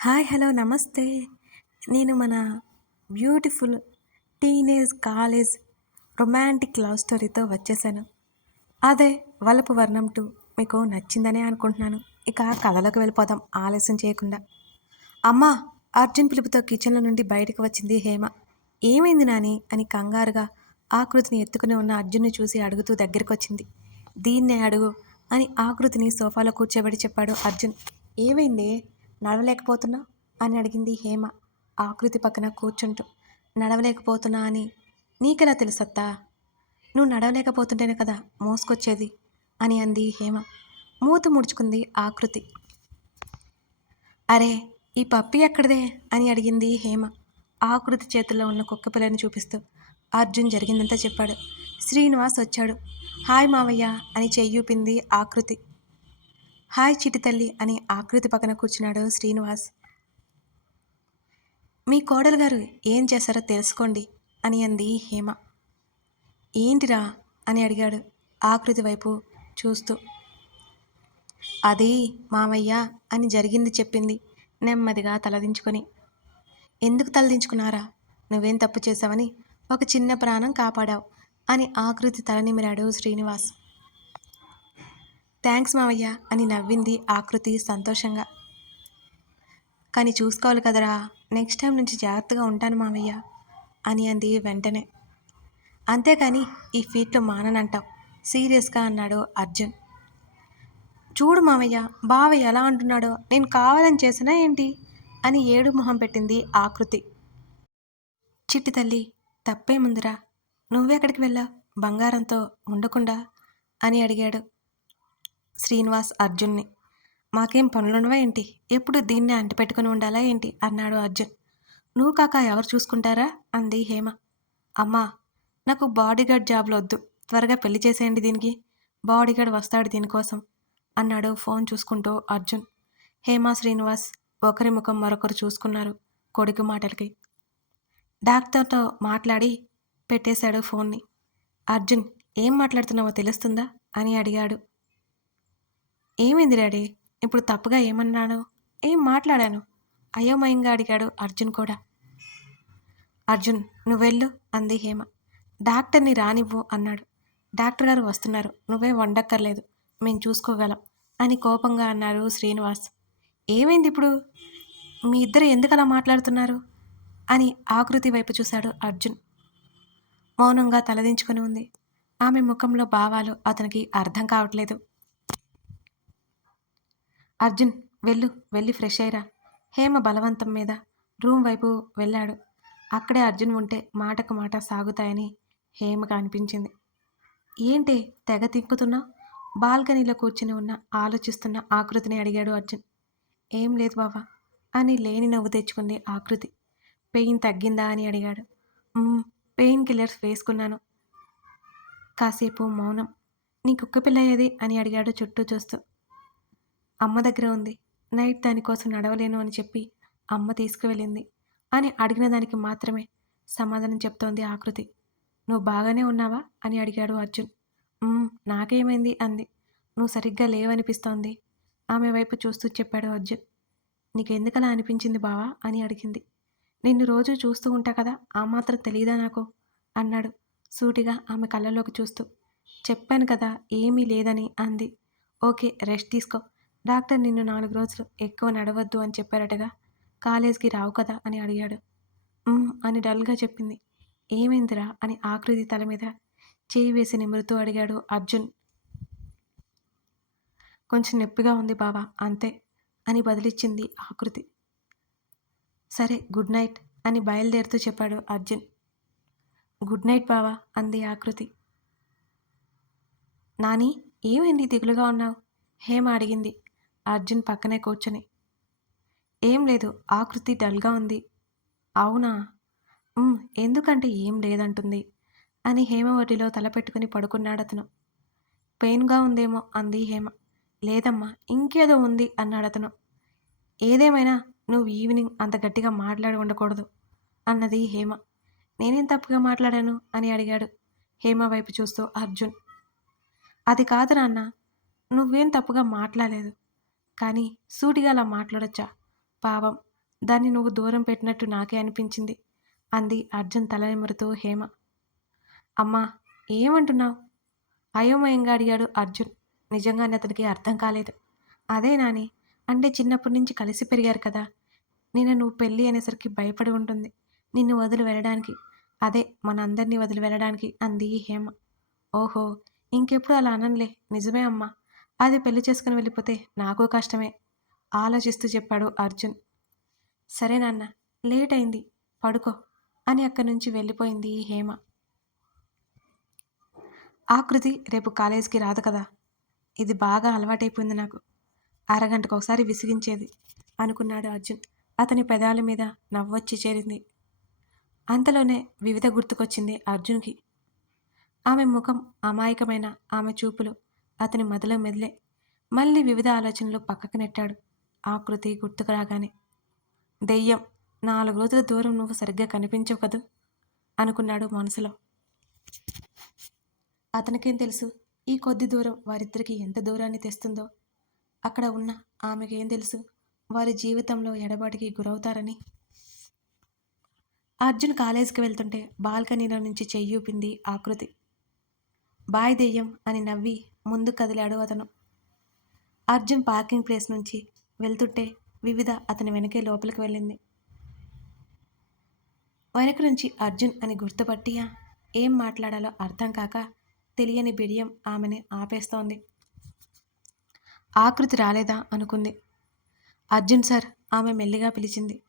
Hi hello నమస్తే. నేను మన beautiful teenage college romantic love స్టోరీతో వచ్చేసాను. అదే వలపు వర్ణం టూ మీకు నచ్చిందనే అనుకుంటున్నాను. ఇక కథలోకి వెళ్ళిపోదాం ఆలస్యం చేయకుండా. అమ్మా అర్జున్ పిలుపుతో కిచెన్లో నుండి బయటకు వచ్చింది హేమ. ఏమైంది నాని అని కంగారుగా ఆకృతిని ఎత్తుకుని ఉన్న అర్జున్ని చూసి అడుగుతూ దగ్గరికి వచ్చింది దీన్నే అడుగు అని ఆకృతిని సోఫాలో కూర్చోబెట్టి చెప్పాడు అర్జున్. ఏమైంది? నడవలేకపోతున్నా అని అడిగింది హేమ ఆకృతి పక్కన కూర్చుంటూ. నడవలేకపోతున్నా అని నీకెలా తెలుసత్తా? నువ్వు నడవలేకపోతుంటేనే కదా మోసుకొచ్చేది అని అంది హేమ. మూత ముడుచుకుంది ఆకృతి. అరే ఈ పప్పి ఎక్కడిదే అని అడిగింది హేమ. ఆకృతి చేతిలో ఉన్న కుక్క పిల్లని చూపిస్తూ. అర్జున్ జరిగిందంతా చెప్పాడు. శ్రీనివాస్ వచ్చాడు. హాయ్ మావయ్య అని చెయ్యూపింది ఆకృతి. హాయ్ చిటి తల్లి అని ఆకృతి పక్కన కూర్చున్నాడు శ్రీనివాస్. మీ కోడలు గారు ఏం చేశారో తెలుసుకోండి అని అంది హేమ. ఏంటిరా అని అడిగాడు ఆకృతి వైపు చూస్తూ. అది మామయ్య అని జరిగింది చెప్పింది నెమ్మదిగా తలదించుకొని. ఎందుకు తలదించుకున్నారా? నువ్వేం తప్పు చేశావని ఒక చిన్న ప్రాణం కాపాడావు అని ఆకృతి తలనిమిరాడు శ్రీనివాస్. థ్యాంక్స్ మావయ్య అని నవ్వింది ఆకృతి సంతోషంగా. కానీ చూసుకోవాలి కదరా నెక్స్ట్ టైం నుంచి జాగ్రత్తగా ఉంటాను మావయ్య అని అంది వెంటనే. అంతేకాని ఈ ఫీట్లో మాననంటావు సీరియస్గా అన్నాడు అర్జున్. చూడు మావయ్య బావయ్య ఎలా అంటున్నాడో నేను కావాలని చేసినా ఏంటి అని ఏడు మొహం పెట్టింది ఆకృతి. చిట్టి తల్లి తప్పేముందిరా నువ్వెక్కడికి వెళ్ళావు బంగారంతో ఉండకుండా అని అడిగాడు. శ్రీనివాస్ అర్జున్ని. మాకేం పనులుండవా ఏంటి? ఎప్పుడు దీన్నే అంటిపెట్టుకుని ఉండాలా ఏంటి? అన్నాడు అర్జున్. నువ్వు కాక ఎవరు చూసుకుంటారా? అంది హేమ. అమ్మా నాకు బాడీగార్డ్ జాబ్లు వద్దు త్వరగా పెళ్ళి చేసేయండి దీనికి. బాడీగార్డ్ వస్తాడు దీనికోసం అన్నాడు ఫోన్ చూసుకుంటూ అర్జున్. హేమ శ్రీనివాస్ ఒకరి ముఖం మరొకరు చూసుకున్నారు కొడుకు మాటలకి. డాక్టర్తో మాట్లాడి పెట్టేశాడు ఫోన్ని. అర్జున్ ఏం మాట్లాడుతున్నావో తెలుస్తుందా? అని అడిగాడు. ఏమైంది డాడీ ఇప్పుడు తప్పుగా ఏమన్నాను? ఏం మాట్లాడాను? అయోమయంగా అడిగాడు అర్జున్ కూడా. అర్జున్ నువ్వెళ్ళు అంది హేమ. డాక్టర్ని రానివ్వు అన్నాడు. డాక్టర్ గారు వస్తున్నారు. నువ్వే వండక్కర్లేదు. మేము చూసుకోగలం అని కోపంగా అన్నారు శ్రీనివాస్. ఏమైంది ఇప్పుడు? మీ ఇద్దరు ఎందుకు అలా మాట్లాడుతున్నారు? అని ఆకృతి వైపు చూశాడు అర్జున్. మౌనంగా తలదించుకుని ఉంది. ఆమె ముఖంలో భావాలు అతనికి అర్థం కావట్లేదు. అర్జున్ వెళ్ళు వెళ్ళి ఫ్రెష్ అయ్యరా హేమ బలవంతం మీద రూమ్ వైపు వెళ్ళాడు. అక్కడే అర్జున్ ఉంటే మాటకు మాట సాగుతాయని హేమకు అనిపించింది. ఏంటి తెగ తిప్పుతున్నా? బాల్కనీలో కూర్చుని ఉన్న ఆలోచిస్తున్న ఆకృతిని అడిగాడు అర్జున్. ఏం లేదు బావా అని లేని నవ్వు తెచ్చుకుంది ఆకృతి. పెయిన్ తగ్గిందా అని అడిగాడు. పెయిన్ కిల్లర్స్ వేసుకున్నాను. కాసేపు మౌనం. నీ కుక్క పిల్ల ఏది అని అడిగాడు చుట్టూ చూస్తూ. అమ్మ దగ్గర ఉంది. నైట్ దానికోసం నడవలేను అని చెప్పి అమ్మ తీసుకువెళ్ళింది. అని అడిగిన దానికి మాత్రమే సమాధానం చెప్తోంది ఆకృతి నువ్వు బాగానే ఉన్నావా? అని అడిగాడు అర్జున్. నాకేమైంది? అంది. నువ్వు సరిగ్గా లేవనిపిస్తోంది. ఆమె వైపు చూస్తూ చెప్పాడు అర్జున్. నీకెందుకలా అనిపించింది బావా? అని అడిగింది. నిన్ను రోజు చూస్తూ ఉంటా కదా ఆ మాత్రం తెలియదా నాకు? అన్నాడు సూటిగా ఆమె కళ్ళలోకి చూస్తూ. చెప్పాను కదా ఏమీ లేదని అంది. ఓకే రెస్ట్ తీసుకో. డాక్టర్ నిన్ను నాలుగు రోజులు ఎక్కువ నడవద్దు అని చెప్పారటగా? కాలేజ్కి రావు కదా? అని అడిగాడు. అని డల్గా చెప్పింది. ఏమైందిరా? అని ఆకృతి తల మీద చేయి వేసి నిమురుతూ అడిగాడు అర్జున్. కొంచెం నొప్పిగా ఉంది బావా అంతే అని బదిలిచ్చింది ఆకృతి. సరే గుడ్ నైట్ అని బయలుదేరుతూ చెప్పాడు అర్జున్. గుడ్ నైట్ బావా అంది ఆకృతి. నాని ఏమైంది? దిగులుగా ఉన్నావు? హేమ అడిగింది. అర్జున్ పక్కనే కూర్చొని. ఏం లేదు ఆకృతి డల్గా ఉంది. అవునా? ఎందుకంటే ఏం లేదంటుంది అని హేమ ఒడిలో తలపెట్టుకుని పడుకున్నాడు అతను. పెయిన్గా ఉందేమో అంది హేమ. లేదమ్మా ఇంకేదో ఉంది అన్నాడు అతను. ఏదేమైనా నువ్వు ఈవినింగ్ అంత గట్టిగా మాట్లాడి ఉండకూడదు అన్నది హేమ. నేనేం తప్పుగా మాట్లాడాను అని అడిగాడు హేమ వైపు చూస్తూ అర్జున్. అది కాదు నాన్న నువ్వేం తప్పుగా మాట్లాడలేదు. కానీ సూటిగా అలా మాట్లాడొచ్చా? పాపం దాన్ని నువ్వు దూరం పెట్టినట్టు నాకే అనిపించింది అంది అర్జున్ తల నిమురుతూ హేమ. అమ్మా ఏమంటున్నావు? అయోమయంగా అడిగాడు అర్జున్. నిజంగానే అతనికి అర్థం కాలేదు. అదే నాని అంటే చిన్నప్పటి నుంచి కలిసి పెరిగారు కదా. నేను నువ్వు పెళ్ళి అనేసరికి భయపడి ఉంటుంది. నిన్ను వదిలి వెళ్ళడానికి. అదే మనందరినీ వదిలి వెళ్ళడానికి అంది హేమ. ఓహో ఇంకెప్పుడు అలా అననులే. నిజమే అమ్మా. అది పెళ్ళి చేసుకుని వెళ్ళిపోతే నాకు కష్టమే ఆలోచిస్తూ చెప్పాడు అర్జున్. సరే నాన్న లేట్ అయింది పడుకో అని అక్కడి నుంచి వెళ్ళిపోయింది హేమ. ఆకృతి రేపు కాలేజీకి రాదు కదా ఇది బాగా అలవాటైపోయింది నాకు అరగంటకు ఒకసారి విసిగించేది అనుకున్నాడు అర్జున్. అతని పెదాల మీద నవ్వొచ్చి చేరింది. అంతలోనే వివిధ గుర్తుకొచ్చింది అర్జున్కి. ఆమె ముఖం అమాయకమైన ఆమె చూపులు అతని మదిలో మెదిలే. మళ్ళీ వివిధ ఆలోచనలు పక్కకు నెట్టాడు. ఆకృతి గుర్తుకు రాగానే దెయ్యం నాలుగు రోజుల దూరం నువ్వు సరిగ్గా కనిపించవు కదూ? అనుకున్నాడు మనసులో. అతనికేం తెలుసు? ఈ కొద్ది దూరం వారిద్దరికి ఎంత దూరాన్ని తెస్తుందో. అక్కడ ఉన్న ఆమెకేం తెలుసు? వారి జీవితంలో ఎడబాటికి గురవుతారని. అర్జున్ కాలేజీకి వెళ్తుంటే బాల్కనీలో నుంచి చెయ్యూపింది ఆకృతి బాయ్ దెయ్యం అని నవ్వి ముందు కదిలాడు అతను. అర్జున్ పార్కింగ్ ప్లేస్ నుంచి వెళ్తుంటే వివిధ అతని వెనకే లోపలికి వెళ్ళింది. వెనక నుంచి అర్జున్ అని గుర్తుపట్టి ఏం మాట్లాడాలో అర్థం కాక తెలియని బిడియం ఆమెని ఆపేస్తోంది. ఆకృతి రాలేదా? అనుకుంది. అర్జున్ సార్ ఆమె మెల్లిగా పిలిచింది.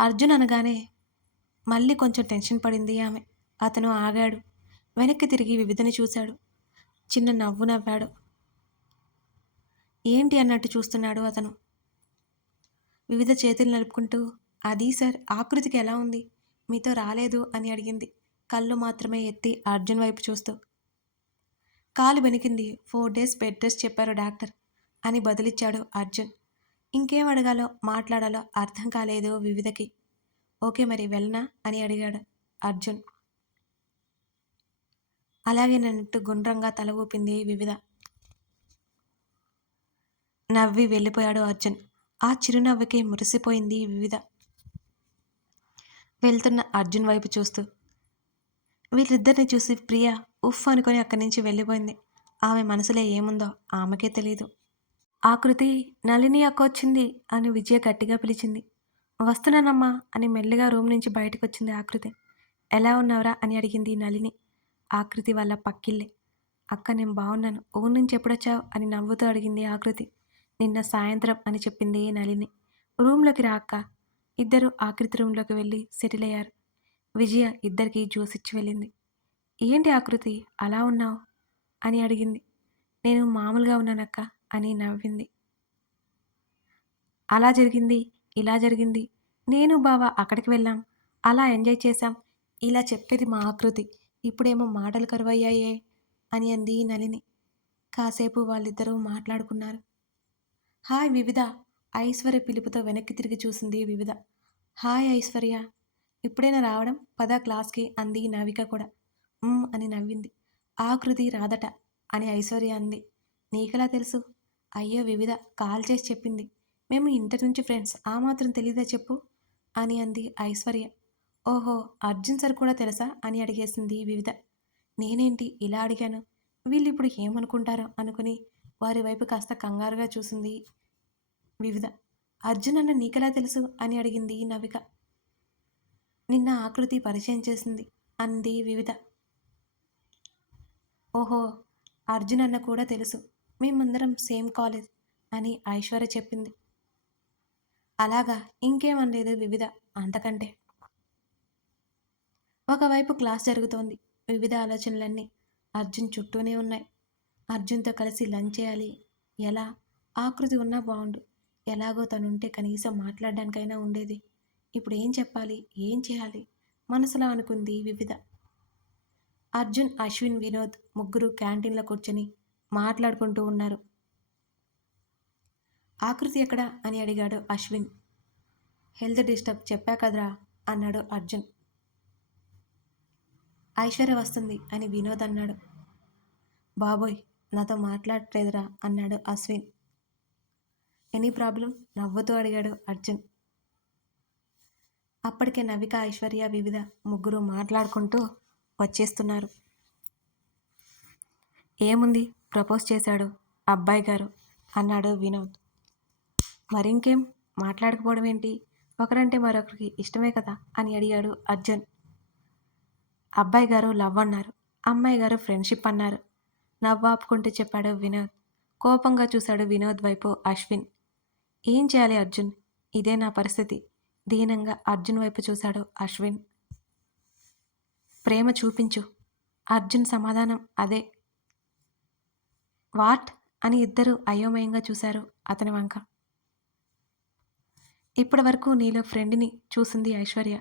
అర్జున్ అనగానే మళ్ళీ కొంచెం టెన్షన్ పడింది ఆమె. అతను ఆగాడు. వెనక్కి తిరిగి వివిధని చూశాడు. చిన్న నవ్వు నవ్వాడు. ఏంటి అన్నట్టు చూస్తున్నాడు అతను? వివిధ చేతులు నలుపుకుంటూ అది సార్ ఆకృతికి ఎలా ఉంది? మీతో రాలేదు అని అడిగింది. కళ్ళు మాత్రమే ఎత్తి అర్జున్ వైపు చూస్తూ. కాలు వెనికింది. ఫోర్ డేస్ బెడ్ రెస్ట్ చెప్పారు డాక్టర్ అని బదిలిచ్చాడు అర్జున్. ఇంకేం అడగాలో మాట్లాడాలో అర్థం కాలేదు వివిధకి. ఓకే మరి వెళ్ళనా? అని అడిగాడు అర్జున్. అలాగే నన్నట్టు గుండ్రంగా తల ఊపింది వివిధ. నవ్వి వెళ్ళిపోయాడు అర్జున్. ఆ చిరునవ్వుకి మురిసిపోయింది వివిధ. వెళ్తున్న అర్జున్ వైపు చూస్తూ వీళ్ళిద్దరిని చూసి ప్రియ ఉఫ్ అనుకొని అక్కడి నుంచి వెళ్ళిపోయింది. ఆమె మనసులో ఏముందో ఆమెకే తెలియదు ఆకృతి నళిని అక్క వచ్చింది అని విజయ గట్టిగా పిలిచింది. వస్తున్నానమ్మా అని మెల్లిగా రూమ్ నుంచి బయటకు వచ్చింది ఆకృతి ఎలా ఉన్నావురా అని అడిగింది నళిని. ఆకృతి వాళ్ళ పక్కిల్లే. అక్క నేను బాగున్నాను ఊరి నుంచి ఎప్పుడొచ్చావు? అని నవ్వుతూ అడిగింది ఆకృతి. నిన్న సాయంత్రం అని చెప్పింది నళిని. రూమ్లోకి రా అక్క. ఇద్దరు ఆకృతి రూమ్లోకి వెళ్ళి సెటిల్ అయ్యారు. విజయ ఇద్దరికి జ్యూస్ ఇచ్చి వెళ్ళింది. ఏంటి ఆకృతి? అలా ఉన్నావు? అని అడిగింది. నేను మామూలుగా ఉన్నానక్క అని నవ్వింది. అలా జరిగింది ఇలా జరిగింది. నేను బావ అక్కడికి వెళ్ళాం. అలా ఎంజాయ్ చేశాం. ఇలా చెప్పేది మా ఆకృతి. ఇప్పుడేమో మాటలు కరువయ్యాయే అని అంది నలిని కాసేపు వాళ్ళిద్దరూ మాట్లాడుకున్నారు. హాయ్ వివిధ ఐశ్వర్య పిలుపుతో వెనక్కి తిరిగి చూసింది వివిధ. హాయ్ ఐశ్వర్య. ఇప్పుడైనా రావడం? పద క్లాస్కి అంది నవిక కూడా. "ఉమ్" అని నవ్వింది. ఆకృతి రాదట అని ఐశ్వర్య అంది. నీకెలా తెలుసు? అయ్యో వివిధ కాల్ చేసి చెప్పింది. మేము ఇంటర్ నుంచి ఫ్రెండ్స్. ఆ మాత్రం తెలీదా చెప్పు? అని అంది ఐశ్వర్య. ఓహో అర్జున్ సార్ కూడా తెలుసా? అని అడిగేసింది వివిధ. నేనేంటి ఇలా అడిగాను? వీళ్ళు ఇప్పుడు ఏమనుకుంటారో అనుకుని వారి వైపు కాస్త కంగారుగా చూసింది వివిధ. అర్జున్ అన్న నీకెలా తెలుసు? అని అడిగింది నవిక. నిన్న ఆకృతి పరిచయం చేసింది అంది వివిధ. ఓహో అర్జున్ అన్న కూడా తెలుసు. మేమందరం సేమ్ కాలేజ్ అని ఐశ్వర్య చెప్పింది. అలాగా ఇంకేమనలేదు వివిధ అంతకంటే. ఒకవైపు క్లాస్ జరుగుతోంది. వివిధ ఆలోచనలన్నీ అర్జున్ చుట్టూనే ఉన్నాయి. అర్జున్తో కలిసి లంచ్ చేయాలి. ఎలా? ఆకృతి ఉన్నా బాగుండు ఎలాగో తనుంటే కనీసం మాట్లాడడానికైనా ఉండేది. ఇప్పుడు ఏం చెప్పాలి? ఏం చేయాలి? మనసులో అనుకుంది వివిధ. అర్జున్ అశ్విన్ వినోద్ ముగ్గురు క్యాంటీన్లో కూర్చొని మాట్లాడుకుంటూ ఉన్నారు. ఆకృతి ఎక్కడ? అని అడిగాడు అశ్విన్. హెల్త్ డిస్టర్బ్ చెప్పా కదరా అన్నాడు అర్జున్. ఐశ్వర్య వస్తుంది అని వినోద్ అన్నాడు. బాబోయ్ నాతో మాట్లాడట్లేదురా అన్నాడు అశ్విన్. Any problem? నవ్వుతూ అడిగాడు అర్జున్. అప్పటికే నవిక ఐశ్వర్య వివిధ ముగ్గురు మాట్లాడుకుంటూ వచ్చేస్తున్నారు. ఏముంది? ప్రపోజ్ చేశాడు అబ్బాయి గారు అన్నాడు వినోద్. మరింకేం? మాట్లాడకపోవడం ఏంటి ఒకరంటే మరొకరికి ఇష్టమే కదా అని అడిగాడు అర్జున్. అబ్బాయి గారు లవ్ అన్నారు. అమ్మాయి గారు ఫ్రెండ్షిప్ అన్నారు. నవ్వు ఆపుకుంటూ చెప్పాడు వినోద్. కోపంగా చూశాడు వినోద్ వైపు అశ్విన్. ఏం చేయాలి అర్జున్? ఇదే నా పరిస్థితి. దీనంగా అర్జున్ వైపు చూశాడు అశ్విన్. ప్రేమ చూపించు. అర్జున్ సమాధానం అదే. వాట్? అని ఇద్దరు అయోమయంగా చూశారు అతని వంక. ఇప్పటి వరకు నీలో ఫ్రెండ్ని చూసింది ఐశ్వర్య.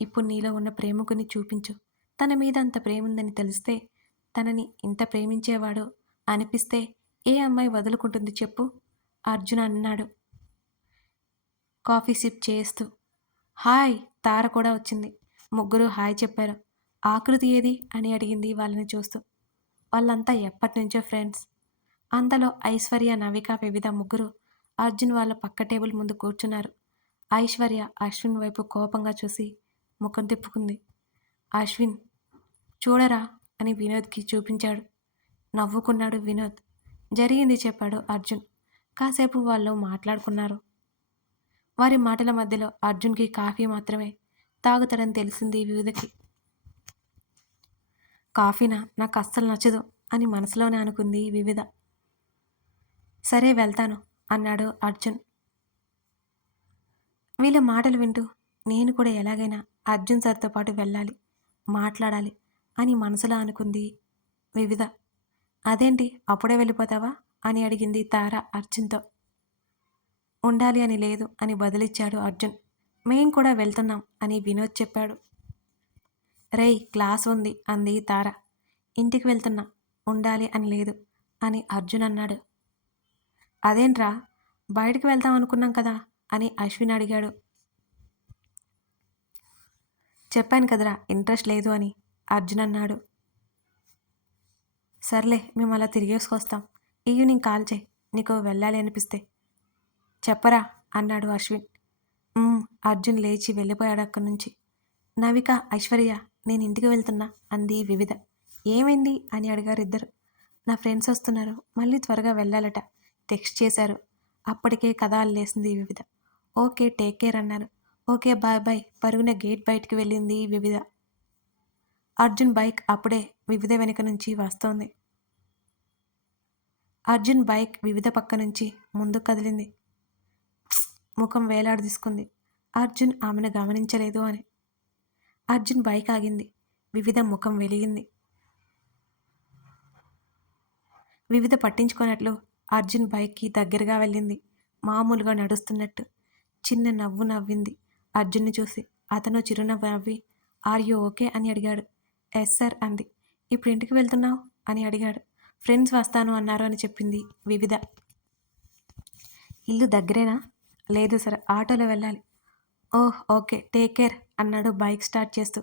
ఇప్పుడు నీలో ఉన్న ప్రేమకుని చూపించు. తన మీద అంత ప్రేముందని తెలిస్తే తనని ఇంత ప్రేమించేవాడు అనిపిస్తే ఏ అమ్మాయి వదులుకుంటుంది చెప్పు? అర్జున్ అన్నాడు. కాఫీ సిప్ చేస్తూ. హాయ్ తార కూడా వచ్చింది. ముగ్గురు హాయ్ చెప్పారు. ఆకృతి ఏది? అని అడిగింది వాళ్ళని చూస్తూ. వాళ్ళంతా ఎప్పటి నుంచో ఫ్రెండ్స్. అంతలో ఐశ్వర్య నవిక వివిధ ముగ్గురు అర్జున్ వాళ్ళ పక్క టేబుల్ ముందు కూర్చున్నారు. ఐశ్వర్య అశ్విన్ వైపు కోపంగా చూసి ముఖం తిప్పుకుంది. అశ్విన్ చూడరా అని వినోద్కి చూపించాడు. నవ్వుకున్నాడు వినోద్. జరిగింది చెప్పాడు అర్జున్. కాసేపు వాళ్ళు మాట్లాడుకున్నారు. వారి మాటల మధ్యలో అర్జున్కి కాఫీ మాత్రమే తాగుతాడని తెలిసింది వివిధకి. కాఫీనా? నాకు అస్సలు నచ్చదు అని మనసులోనే అనుకుంది వివిధ. సరే వెళ్తాను అన్నాడు అర్జున్. వీళ్ళ మాటలు వింటూ నేను కూడా ఎలాగైనా అర్జున్ సార్తో పాటు వెళ్ళాలి. మాట్లాడాలి అని మనసులో అనుకుంది వివిధ. అదేంటి అప్పుడే వెళ్ళిపోతావా? అని అడిగింది తార అర్జున్తో. ఉండాలి అని లేదు అని బదులిచ్చాడు అర్జున్. మేం కూడా వెళ్తున్నాం అని వినోద్ చెప్పాడు. రేయ్ క్లాస్ ఉంది అంది తార. ఇంటికి వెళ్తున్నా ఉండాలి అని లేదు అని అర్జున్ అన్నాడు. అదేంట్రా బయటికి వెళ్దాం అనుకున్నాం కదా అని అశ్విన్ అడిగాడు. చెప్పాను కదరా ఇంట్రెస్ట్ లేదు అని. అర్జున్ అన్నాడు. సర్లే మేము అలా తిరిగేసుకొస్తాం. ఈవినింగ్ కాల్ చేయి నీకు వెళ్ళాలి అనిపిస్తే. చెప్పరా అన్నాడు అశ్విన్. అర్జున్ లేచి వెళ్ళిపోయాడు అక్కడి నుంచి. నవిక ఐశ్వర్య నేను ఇంటికి వెళ్తున్నా అంది వివిధ. ఏమైంది? అని అడిగారు ఇద్దరు. నా ఫ్రెండ్స్ వస్తున్నారు మళ్ళీ త్వరగా వెళ్ళాలట టెక్స్ట్ చేశారు. అప్పటికే కథ లేసింది వివిధ. ఓకే టేక్ కేర్ అన్నారు. Okay bye bye. పరుగున గేట్ బయటికి వెళ్ళింది వివిధ. అర్జున్ బైక్ అప్పుడే వివిధ వెనుక నుంచి వస్తోంది. అర్జున్ బైక్ వివిధ పక్క నుంచి ముందు కదిలింది. ముఖం వేలాడదీసుకుంది. అర్జున్ ఆమెను గమనించలేదు అని. అర్జున్ బైక్ ఆగింది. వివిధ ముఖం వెలిగింది. వివిధ పట్టించుకున్నట్లు అర్జున్ బైక్కి దగ్గరగా వెళ్ళింది. మామూలుగా నడుస్తున్నట్టు. చిన్న నవ్వు నవ్వింది. అర్జున్ని చూసి అతను చిరునవ్వు నవ్వి ఆర్ యూ ఓకే అని అడిగాడు. ఎస్ సార్ అంది. ఇప్పుడు ఇంటికి వెళ్తున్నావు? అని అడిగాడు. ఫ్రెండ్స్ వస్తాను అన్నారు అని చెప్పింది వివిధ. ఇల్లు దగ్గరేనా? లేదు సార్ ఆటోలో వెళ్ళాలి. ఓహ్ ఓకే టేక్ కేర్ అన్నాడు బైక్ స్టార్ట్ చేస్తూ.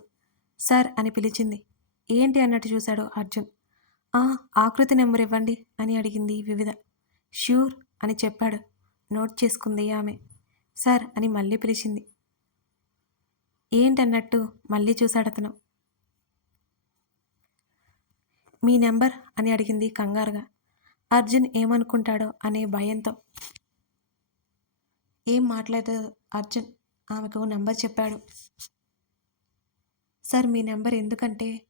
సార్ అని పిలిచింది. ఏంటి? అన్నట్టు చూశాడు అర్జున్. "ఆ, ఆకృతి నెంబర్ ఇవ్వండి అని అడిగింది వివిధ. ష్యూర్ అని చెప్పాడు. నోట్ చేసుకుంది ఆమె. సార్ అని మళ్ళీ పిలిచింది. ఏంటన్నట్టు మళ్ళీ చూశాడు అతను. మీ నెంబర్? అని అడిగింది కంగారుగా. అర్జున్ ఏమనుకుంటాడో అనే భయంతో. ఏం మాట్లాడదు అర్జున్ ఆమెకు నెంబర్ చెప్పాడు. సార్ మీ నెంబర్ ఎందుకంటే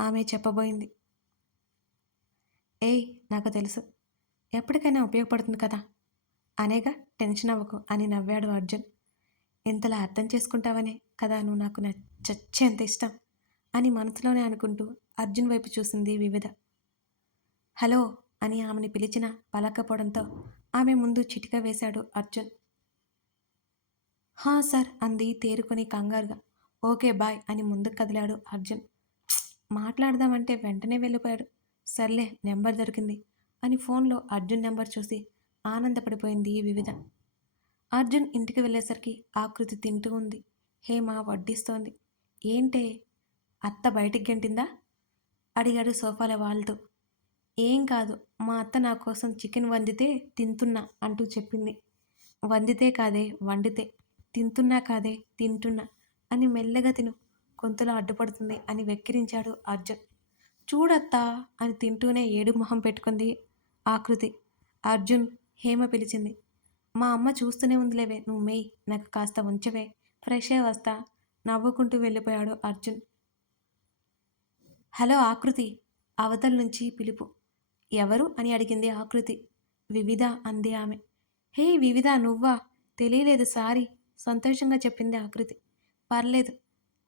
ఆమె చెప్పబోయింది. ఏయ్ నాకు తెలుసు. ఎప్పటికైనా ఉపయోగపడుతుంది కదా? అనేగా టెన్షన్ అవ్వకు అని నవ్వాడు అర్జున్. ఇంతలా అర్థం చేసుకుంటావనే కదా నువ్వు నాకు న- చచ్చేంత ఇష్టం? అని మనసులోనే అనుకుంటూ అర్జున్ వైపు చూసింది వివిధ. హలో అని ఆమెని పిలిచిన పలకపోవడంతో ఆమె ముందు చిటిక వేశాడు అర్జున్. హా సార్ అంది తేరుకొని కంగారుగా. ఓకే బాయ్ అని ముందుకు కదిలాడు అర్జున్. మాట్లాడదామంటే వెంటనే వెళ్ళిపోయాడు. సర్లే నెంబర్ దొరికింది అని ఫోన్లో అర్జున్ నెంబర్ చూసి ఆనందపడిపోయింది వివిధ. అర్జున్ ఇంటికి వెళ్ళేసరికి ఆకృతి తింటూ ఉంది. హేమ వడ్డిస్తోంది. ఏంటే? అత్త బయటికి గంటిందా? అడిగాడు సోఫాలో వాళ్ళతో ఏం కాదు మా అత్త నా కోసం చికెన్ వండితే తింటున్నా అంటూ చెప్పింది. వండితే కాదే వండితే. తింటున్నా కాదే తింటున్నా. అని మెల్లగా తిను గొంతులో అడ్డుపడుతుంది అని వెక్కిరించాడు అర్జున్. చూడత్తా అని తింటూనే ఏడు మొహం పెట్టుకుంది ఆకృతి. అర్జున్ హేమ పిలిచింది. మా అమ్మ చూస్తూనే ఉందిలేవే నువ్వు మెయ్ నాకు కాస్త ఉంచవే. ఫ్రెష్ అయ్యి వస్తా. నవ్వుకుంటూ వెళ్ళిపోయాడు అర్జున్. హలో ఆకృతి అవతల నుంచి పిలుపు. ఎవరు అని అడిగింది ఆకృతి. వివిధ అంది ఆమె. హే వివిధ నువ్వా? తెలియలేదు సారీ సంతోషంగా చెప్పింది ఆకృతి. పర్లేదు.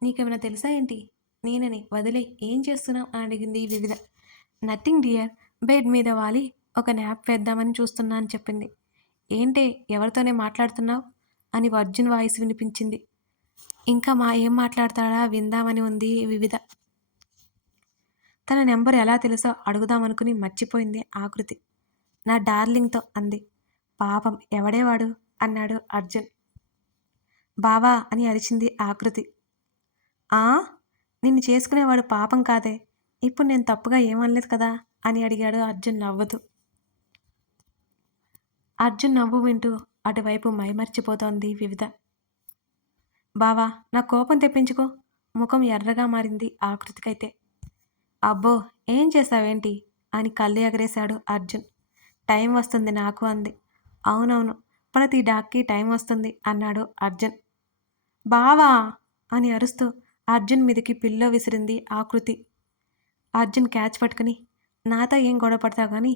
నీకేమైనా తెలుసా ఏంటి? నేనని వదిలే ఏం చేస్తున్నావు అని అడిగింది వివిధ. నథింగ్ డియర్ బెడ్ మీద వాలి ఒక న్యాప్ వేద్దామని చూస్తున్నా అని చెప్పింది. ఏంటే ఎవరితోనే మాట్లాడుతున్నావు? అని అర్జున్ వాయిస్ వినిపించింది. ఇంకా మా ఏం మాట్లాడతాడా? విందామని ఉంది వివిధ. తన నెంబర్ ఎలా తెలుసో అడుగుదామనుకుని మర్చిపోయింది ఆకృతి నా డార్లింగ్తో అంది. పాపం ఎవడేవాడు? అన్నాడు అర్జున్. బావా అని అరిచింది ఆకృతి ఆ? నిన్ను చేసుకునేవాడు పాపం కాదే. ఇప్పుడు నేను తప్పుగా ఏమనలేదు కదా? అని అడిగాడు అర్జున్ నవ్వుతూ. అర్జున్ నవ్వు వింటూ అటువైపు మైమర్చిపోతోంది వివిధ. బావా నా కోపం తెప్పించుకో. ముఖం ఎర్రగా మారింది ఆకృతికైతే అబ్బో ఏం చేసావేంటి అని కళ్ళు ఎగరేశాడు అర్జున్. టైం వస్తుంది నాకు అంది. అవునవును ప్రతి డాక్కి టైం వస్తుంది అన్నాడు అర్జున్. బావా! అని అరుస్తూ అర్జున్ మీదకి పిల్లో విసిరింది ఆకృతి అర్జున్ క్యాచ్ పట్టుకుని నాతో ఏం గొడవ పడతావు కానీ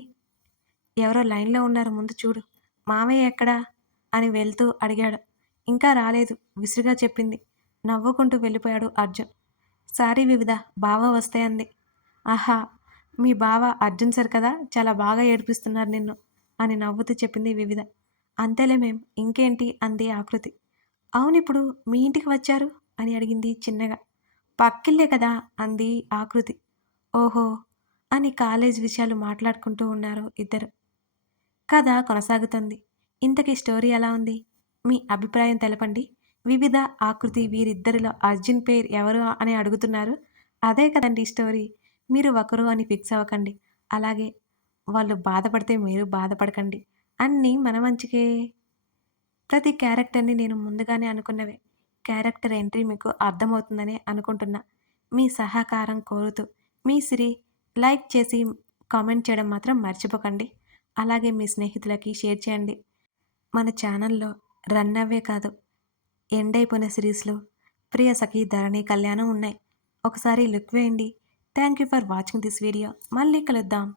ఎవరో లైన్లో ఉన్నారు ముందు చూడు. మామయ్య ఎక్కడా? అని వెళ్తూ అడిగాడు. ఇంకా రాలేదు విసురుగా చెప్పింది. నవ్వుకుంటూ వెళ్ళిపోయాడు అర్జున్. సారీ వివిధ బావ వస్తే అంది. ఆహా మీ బావ అర్జున్ సార్ కదా చాలా బాగా ఏడిపిస్తున్నారు నిన్ను అని నవ్వుతూ చెప్పింది వివిధ. అంతేలే మేం ఇంకేంటి అంది ఆకృతి. అవునిప్పుడు మీ ఇంటికి వచ్చారు? అని అడిగింది చిన్నగా. పక్కిల్లే కదా అంది ఆకృతి. ఓహో అని కాలేజ్ విషయాలు మాట్లాడుకుంటూ ఉన్నారు ఇద్దరు. కథ కొనసాగుతుంది. ఇంతకీ స్టోరీ ఎలా ఉంది? మీ అభిప్రాయం తెలపండి. వివిధ ఆకృతి వీరిద్దరిలో అర్జున్ పేరు ఎవరు అని అడుగుతున్నారు. అదే కదండి స్టోరీ. మీరు ఒకరు అని ఫిక్స్ అవ్వకండి. అలాగే వాళ్ళు బాధపడితే మీరు బాధపడకండి. అన్నీ మన మంచికే. ప్రతి క్యారెక్టర్ని నేను ముందుగానే అనుకున్నవే. క్యారెక్టర్ ఎంట్రీ మీకు అర్థమవుతుందని అనుకుంటున్నా. మీ సహకారం కోరుతూ మీ సిరి లైక్ చేసి కామెంట్ చేయడం మాత్రం మర్చిపోకండి. అలాగే మీ స్నేహితులకి షేర్ చేయండి. మన ఛానల్లో రన్ అవే కాదు. ఎండ్ అయిపోయిన సిరీస్లో ప్రియ సఖి ధరణి కళ్యాణం ఉన్నాయి. ఒకసారి లుక్ వేయండి. Thank you for watching this video. మళ్ళీ కలుద్దాం.